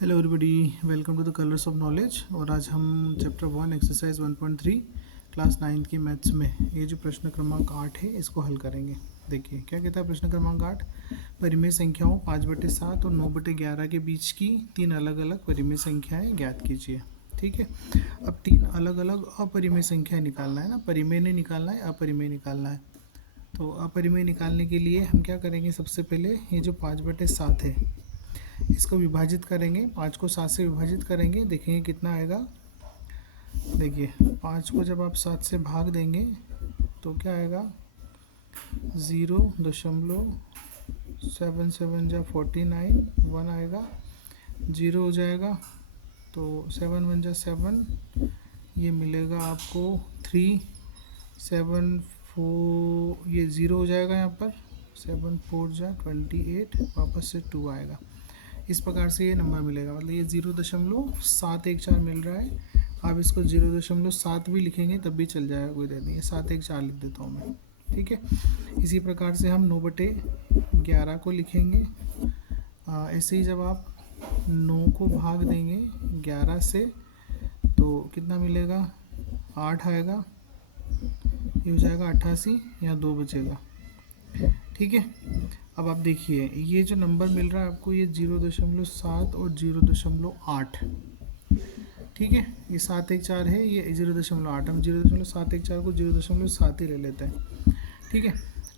Hello everybody, welcome to the colours of knowledge. और आज हम चैप्टर 1 एक्सरसाइज 1.3 क्लास 9th की मैथ्स में ये जो प्रश्न क्रमांक 8 है इसको हल करेंगे। देखिए क्या कहता है प्रश्न क्रमांक 8। परिमेय संख्याओं 5/7 और 9/11 के बीच की 3 अलग अलग परिमेय संख्याएं ज्ञात कीजिए। ठीक है, अब 3 अलग अलग अपरिमेय संख्या निकालना है ना, परिमेय नहीं निकालना है, अपरिमेय निकालना है। तो अपरिमेय निकालने के लिए हम क्या करेंगे, सबसे पहले ये जो 5/7 है इसको विभाजित करेंगे। 5 को 7 से विभाजित करेंगे, देखेंगे कितना आएगा। देखिए 5 को जब आप 7 से भाग देंगे तो क्या आएगा, 0.77 जा 49, 1 आएगा, 0 हो जाएगा तो 7 1 जा 7, ये मिलेगा आपको 3 7 4, ये 0 हो जाएगा यहाँ पर, 7 4 जा 28, वापस से 2 आएगा। इस प्रकार से ये नंबर मिलेगा, मतलब ये 0.714 मिल रहा है। आप इसको 0.7 भी लिखेंगे तब भी चल जाएगा, कोई देर नहीं है, 714 लिख देता हूँ मैं। ठीक है, इसी प्रकार से हम 9/11 को लिखेंगे। ऐसे ही जब आप 9 को भाग देंगे 11 से तो कितना मिलेगा, 8 आएगा, ये हो जाएगा 88, यहाँ 2 बचेगा। ठीक है, अब आप देखिए ये जो नंबर मिल रहा है आपको, ये 0.7 और 0.8। ठीक है, ये 714 है, ये 0.8, हम 0.714 को 0.7 ही ले लेते हैं। ठीक है,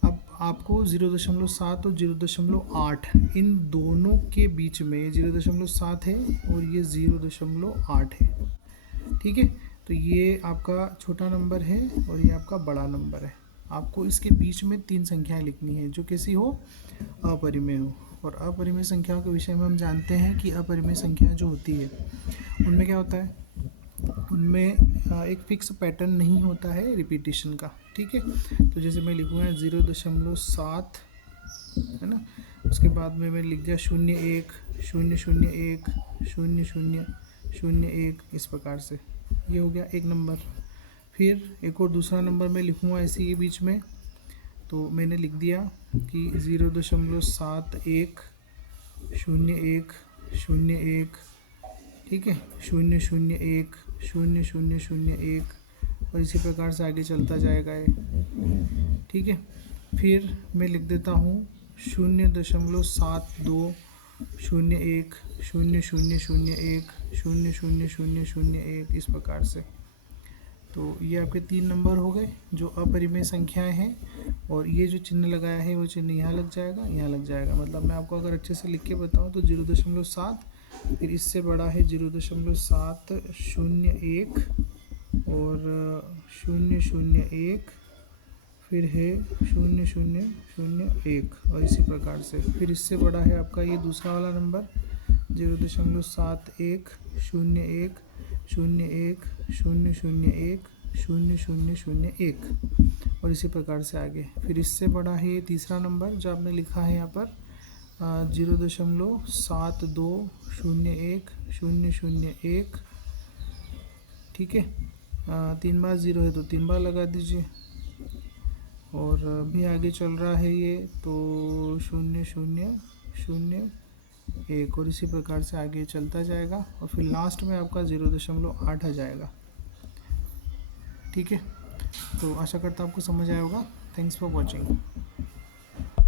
अब आपको 0.7 और 0.8 इन दोनों के बीच में 0.7 है और ये 0.8 है। ठीक है, तो ये आपका छोटा नंबर है और ये आपका बड़ा नंबर है। आपको इसके बीच में 3 संख्याएं लिखनी है जो कैसी हो, अपरिमेय हो। और अपरिमेय संख्याओं के विषय में हम जानते हैं कि अपरिमेय संख्या जो होती है उनमें क्या होता है, उनमें एक फिक्स पैटर्न नहीं होता है रिपीटिशन का। ठीक है, तो जैसे मैं लिखूँगा 0.7 है ना, उसके बाद में मैं लिख दिया 0 1 0 0 1 0 0 0 1, इस प्रकार से ये हो गया एक नंबर। फिर एक और दूसरा नंबर मैं लिखूँगा इसी के बीच में, तो मैंने लिख दिया कि 0.71 0 1 0 1, ठीक है, 0 0 1 0 0 0 1, और इसी प्रकार से आगे चलता जाएगा ये। ठीक है, फिर मैं लिख देता हूँ 0.72 0 1 0 0 0 1 0 0 0 0 1, इस प्रकार से। तो ये आपके 3 नंबर हो गए जो अपरिमेय संख्याएं हैं। और ये जो चिन्ह लगाया है वो चिन्ह यहाँ लग जाएगा, यहाँ लग जाएगा। मतलब मैं आपको अगर अच्छे से लिख के बताऊँ तो 0.7, फिर इससे बड़ा है 0.701 और 0.01, फिर है 0.001, और इसी प्रकार से फिर इससे बड़ा है आपका ये दूसरा वाला नंबर 0.71 01 01 001 0001, और इसी प्रकार से आगे। फिर इससे बड़ा है ये तीसरा नंबर जो आपने लिखा है यहाँ पर 0.72 01 001। ठीक है, 3 बार 0 है तो 3 बार लगा दीजिए, और भी आगे चल रहा है ये तो 0001, और इसी प्रकार से आगे चलता जाएगा, और फिर लास्ट में आपका 0.8 आ जाएगा। ठीक है, तो आशा करता हूँ आपको समझ आया होगा। Thanks for watching.